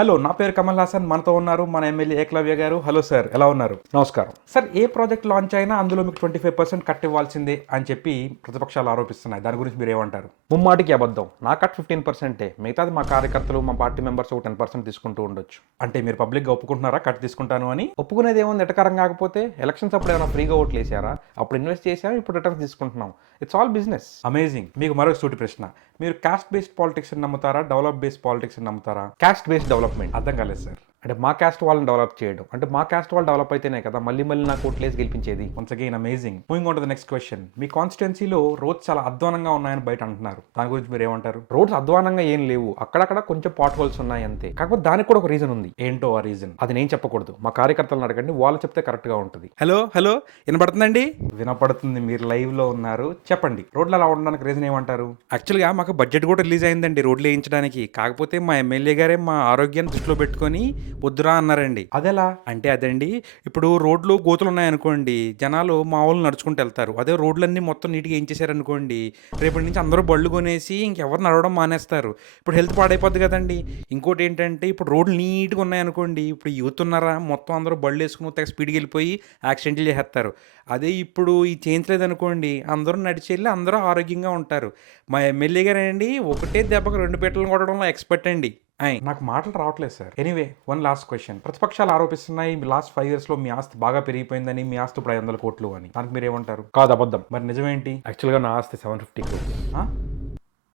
Hello, నా పేరు కమల్ హాసన్. మనతో ఉన్నారు మన ఎమ్మెల్యే ఏకలవ్య గారు. హలో సార్, ఎలా ఉన్నారు? నమస్కారం సార్. ఏ ప్రాజెక్ట్ లాంచ్ అయినా అందులో మీకు 25% కట్ ఇవ్వాల్సిందే అని చెప్పి ప్రతిపక్షాలు ఆరోపిస్తున్నాయి. దాని గురించి మీరు ఏమంటారు? ముమ్మాటికి అబద్ధం. నా కట్ 15%. మిగతాది మా కార్యకర్తలు, మా పార్టీ మెంబర్స్ 10% తీసుకుంటూ ఉండొచ్చు. అంటే మీరు పబ్లిక్గా ఒప్పుకుంటున్నారా కట్ తీసుకుంటాను అని? ఒప్పుకునేది ఏముంది, ఎటకారం కాకపోతే. ఎలక్షన్స్ అప్పుడు ఏమైనా ఫ్రీగా ఓట్లు వేసారా? అప్పుడు ఇన్వెస్ట్ చేసాం, ఇప్పుడు రిటర్న్స్ తీసుకుంటున్నాం. It's all business. అమేజింగ్. మీకు మరొక సూటి ప్రశ్న, మీరు కాస్ట్ బేస్డ్ పాలిటిక్స్ నమ్ముతారా, డెవలప్ బేస్డ్ పాలిటిక్స్ నమ్ముతారా? కాస్ట్ బేస్డ్ డెవలప్మెంట్ అర్థం కాలేదు సార్. అంటే మా క్యాస్ట్ వాళ్ళని డెవలప్ చేయడం, అంటే మా క్యాస్ట్ వాళ్ళు డెవలప్ అయితేనే కదా మళ్ళీ నాకు ఓట్లేసి గెలిపించేది. Once again amazing. Moving on to the next question, మీ కాన్స్టిట్యున్సీలో రోడ్స్ చాలా అధ్వానంగా ఉన్నాయని బయట అంటున్నారు. దాని గురించి మీరు ఏమంటారు? రోడ్స్ అధ్వానంగా ఏం లేవు, అక్కడక్కడ కొంచెం పాట్ హోల్స్ ఉన్నాయి అంతే. కాకపోతే దానికి కూడా ఒక రీజన్ ఉంది. ఏంటో ఆ రీజన్? అది నేను చెప్పకూడదు, మా కార్యకర్తలను అడగండి, వాళ్ళు చెప్తే కరెక్ట్ గా ఉంటుంది. హలో హలో, వినపడుతుందండి? వినపడుతుంది. మీరు లైవ్ లో ఉన్నారు, చెప్పండి. రోడ్లు అలా ఉండడానికి రీజన్ ఏమంటారు? యాక్చువల్గా మాకు బడ్జెట్ కూడా రిలీజ్ అయిందండి రోడ్లు వేయించడానికి. కాకపోతే మా ఎమ్మెల్యే గారే మా ఆరోగ్యాన్ని దృష్టిలో పెట్టుకొని వద్దురా అన్నారండి. అదెలా అంటే అదండి, ఇప్పుడు రోడ్లు గోతులు ఉన్నాయనుకోండి, జనాలు మా వాళ్ళు నడుచుకుంటూ వెళ్తారు. అదే రోడ్లన్నీ మొత్తం నీట్గా వేయించేశారనుకోండి, రేపటి నుంచి అందరూ బళ్ళు కొనేసి ఇంకెవరు నడవడం మానేస్తారు. ఇప్పుడు హెల్త్ పాడైపోద్ది కదండి. ఇంకోటి ఏంటంటే, ఇప్పుడు రోడ్లు నీట్గా ఉన్నాయనుకోండి, ఇప్పుడు యూత్ ఉన్నారా, మొత్తం అందరూ బళ్ళు వేసుకుని తెగ స్పీడ్కి వెళ్ళిపోయి యాక్సిడెంట్లు చేసేస్తారు. అదే ఇప్పుడు ఈ చేయించలేదనుకోండి, అందరూ నడిచి వెళ్ళి అందరూ ఆరోగ్యంగా ఉంటారు. మా ఎమ్మెల్యే గారండి ఒకటే దెబ్బకు 2 పీటలు కొట్టడంలో ఎక్స్పర్ట్ అండి. నాకు మాటలు రావట్లేదు sir. Anyway, one last question. ప్రతిపక్షాలు ఆరోపిస్తున్నాయి లాస్ట్ 5 years లో మీ ఆస్తి బాగా పెరిగిపోయిందని, మీ ఆస్తి ఇప్పుడు 500 కోట్లు అని. దానికి మీరు ఏమంటారు? కాదు, అబద్ధం. మరి నిజమేంటి? యాక్చువల్గా నా ఆస్తి 750 crores.